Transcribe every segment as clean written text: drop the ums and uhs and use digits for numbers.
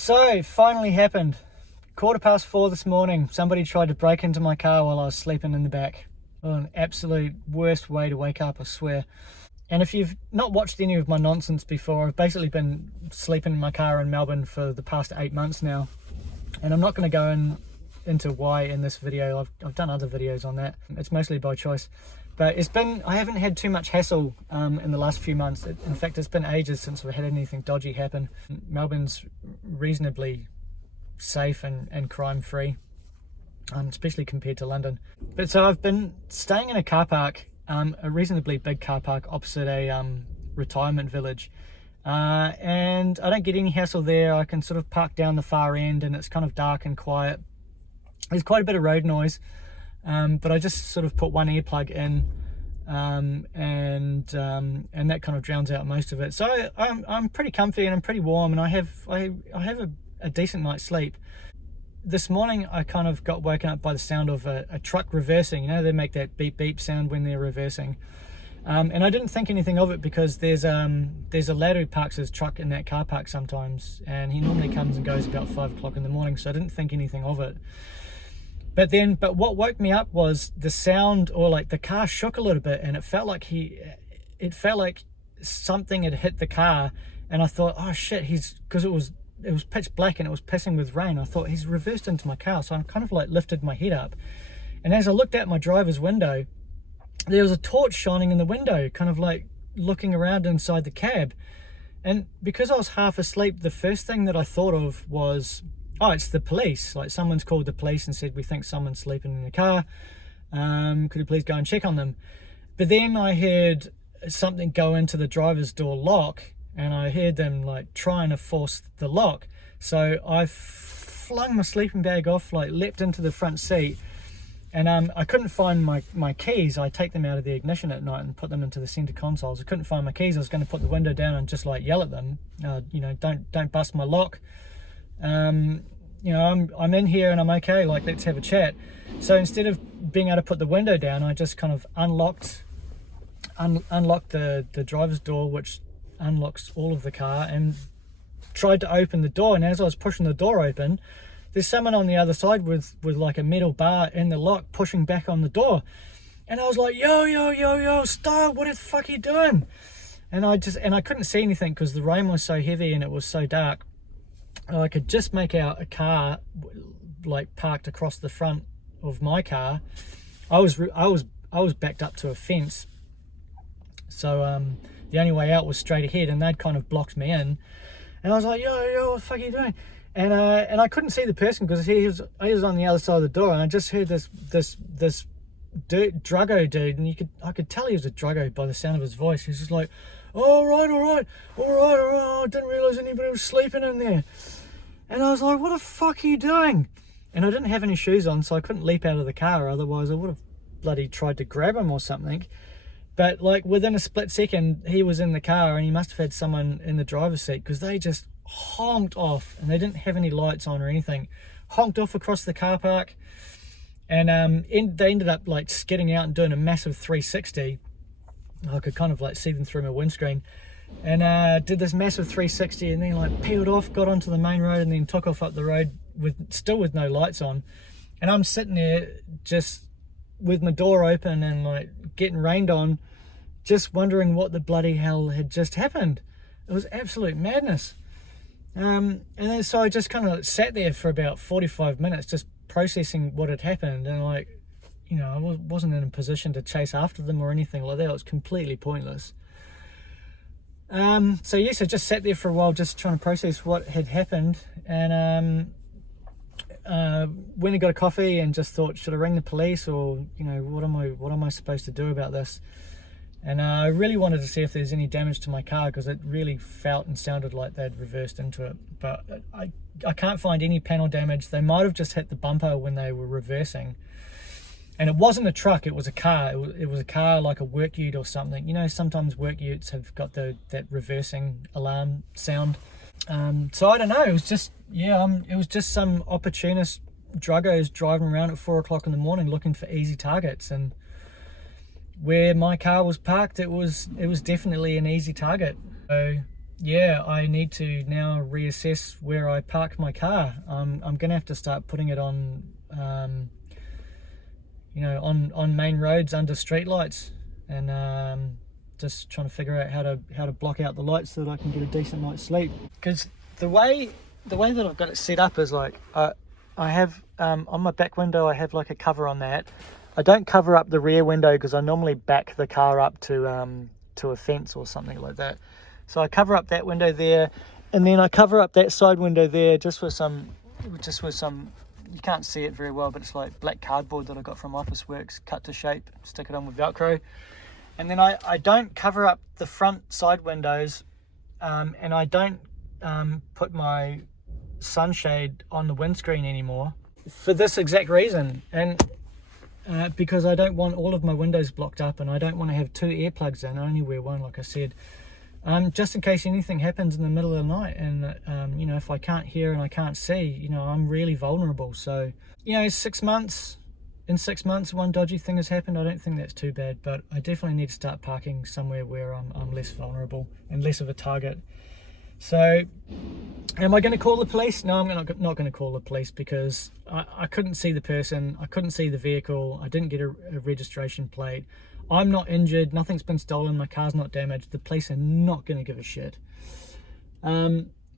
So it finally happened. 4:15 this morning, somebody tried to break into my car while I was sleeping in the back. Oh, an absolute worst way to wake up, I swear. And if you've not watched any of my nonsense before, I've basically been sleeping in my car in Melbourne for the past 8 months now. And I'm not going to go into why in this video. I've done other videos on that. It's mostly by choice. But I haven't had too much hassle in the last few months. In fact, it's been ages since I've had anything dodgy happen. Melbourne's reasonably safe and crime-free, especially compared to London. But so I've been staying in a car park, a reasonably big car park opposite a retirement village. And I don't get any hassle there. I can sort of park down the far end and it's kind of dark and quiet. There's quite a bit of road noise. But I just sort of put one earplug in, and that kind of drowns out most of it. So I'm pretty comfy and I'm pretty warm, and I have a decent night's sleep. This morning I kind of got woken up by the sound of a truck reversing. You know, they make that beep beep sound when they're reversing. And I didn't think anything of it because there's a lad who parks his truck in that car park sometimes, and he normally comes and goes about 5 o'clock in the morning, so I didn't think anything of it. But what woke me up was the sound, or like the car shook a little bit, and it felt like something had hit the car, and I thought, oh shit, because it was pitch black and it was pissing with rain. I thought he's reversed into my car, so I kind of like lifted my head up, and as I looked out my driver's window, there was a torch shining in the window, kind of like looking around inside the cab. And because I was half asleep, the first thing that I thought of was, oh, it's the police. Like, someone's called the police and said, we think someone's sleeping in the car. Could you please go and check on them? But then I heard something go into the driver's door lock, and I heard them like trying to force the lock. So I flung my sleeping bag off, like leapt into the front seat, and I couldn't find my keys. I take them out of the ignition at night and put them into the center consoles. I couldn't find my keys. I was going to put the window down and just like yell at them, you know, don't bust my lock. You know, I'm in here and I'm okay, like, let's have a chat. So instead of being able to put the window down, I just kind of unlocked the driver's door, which unlocks all of the car, and tried to open the door. And as I was pushing the door open, there's someone on the other side with like a metal bar in the lock pushing back on the door. And I was like, yo, stop, what the fuck are you doing? And I couldn't see anything because the rain was so heavy and it was so dark. I could just make out a car like parked across the front of my car. I was backed up to a fence, so the only way out was straight ahead, and they'd kind of blocked me in. And I was like, yo, what the fuck are you doing? And I couldn't see the person because he was on the other side of the door, and I just heard this druggo dude, and I could tell he was a druggo by the sound of his voice. He was just like, all right, I didn't realize anybody was sleeping in there. And I was like, what the fuck are you doing? And I didn't have any shoes on, so I couldn't leap out of the car, otherwise I would have bloody tried to grab him or something. But like within a split second, he was in the car, and he must have had someone in the driver's seat, because they just honked off, and they didn't have any lights on or anything. Honked off across the car park, and they ended up like skidding out and doing a massive 360. I could kind of like see them through my windscreen, and did this massive 360, and then like peeled off, got onto the main road, and then took off up the road still with no lights on. And I'm sitting there just with my door open and like getting rained on, just wondering what the bloody hell had just happened. It was absolute madness. And then so I just kind of sat there for about 45 minutes just processing what had happened, and like, you know, I wasn't in a position to chase after them or anything like that. It was completely pointless. So yes, I just sat there for a while just trying to process what had happened, and went and got a coffee and just thought, should I ring the police, or, you know, what am I supposed to do about this? And I really wanted to see if there's any damage to my car, because it really felt and sounded like they'd reversed into it. But I can't find any panel damage. They might have just hit the bumper when they were reversing. And it wasn't a truck, it was a car. It was a car, like a work ute or something. You know, sometimes work utes have got that reversing alarm sound. So I don't know, it was just some opportunist druggos driving around at 4 o'clock in the morning looking for easy targets. And where my car was parked, it was definitely an easy target. So yeah, I need to now reassess where I park my car. I'm gonna have to start putting it on, you know, on main roads under street lights, and just trying to figure out how to block out the lights so that I can get a decent night's sleep. Because the way that I've got it set up is like I have on my back window I have like a cover on that. I don't cover up the rear window because I normally back the car up to a fence or something like that. So I cover up that window there, and then I cover up that side window there just with some, you can't see it very well, but it's like black cardboard that I got from Officeworks, cut to shape, stick it on with Velcro. And then I don't cover up the front side windows, and I don't put my sunshade on the windscreen anymore for this exact reason. And because I don't want all of my windows blocked up, and I don't want to have two earplugs in. I only wear one, like I said, just in case anything happens in the middle of the night, and you know, if I can't hear and I can't see, you know, I'm really vulnerable. So, you know, 6 months, in 6 months one dodgy thing has happened. I don't think that's too bad, but I definitely need to start parking somewhere where I'm less vulnerable and less of a target. So am I going to call the police? No, I'm not going to call the police, because I couldn't see the person, I couldn't see the vehicle, I didn't get a registration plate, I'm not injured, nothing's been stolen, my car's not damaged. The police are not going to give a shit.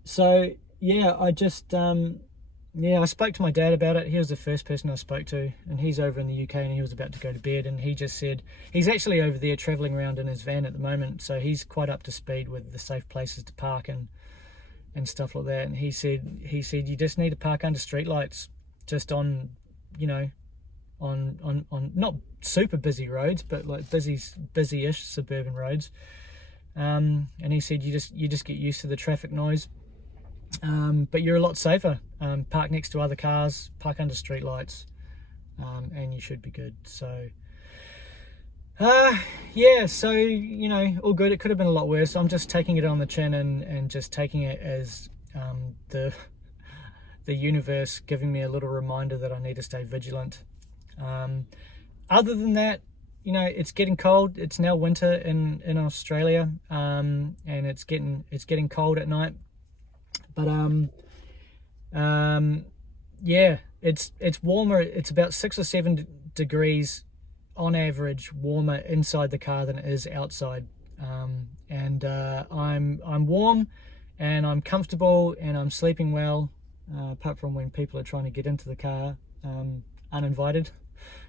So yeah, I spoke to my dad about it. He was the first person I spoke to, and he's over in the UK, and he was about to go to bed, and he just said he's actually over there travelling around in his van at the moment, so he's quite up to speed with the safe places to park and stuff like that. And he said you just need to park under streetlights, just on, you know, on not super busy roads, but like busy-ish suburban roads. And he said you just get used to the traffic noise, but you're a lot safer. Park next to other cars, park under streetlights, and you should be good. So yeah, so, you know, all good. It could have been a lot worse. I'm just taking it on the chin, and just taking it as the universe giving me a little reminder that I need to stay vigilant. Other than that, you know, it's getting cold. It's now winter in Australia, and it's getting cold at night. But yeah, it's warmer. It's about 6 or 7 degrees on average warmer inside the car than it is outside. And I'm warm, and I'm comfortable, and I'm sleeping well, apart from when people are trying to get into the car uninvited.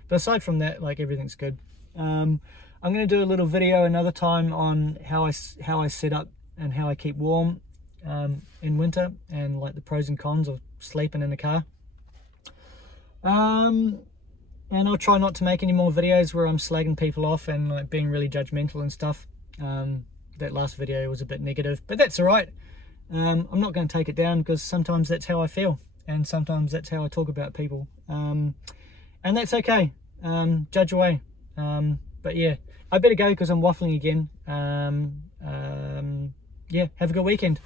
But aside from that, like, everything's good. I'm going to do a little video another time on how I set up and how I keep warm in winter, and like the pros and cons of sleeping in the car. And I'll try not to make any more videos where I'm slagging people off and like being really judgmental and stuff. That last video was a bit negative, but that's all right. I'm not going to take it down, because sometimes that's how I feel, and sometimes that's how I talk about people, and that's okay. Judge away. But yeah, I better go because I'm waffling again. Yeah, have a good weekend.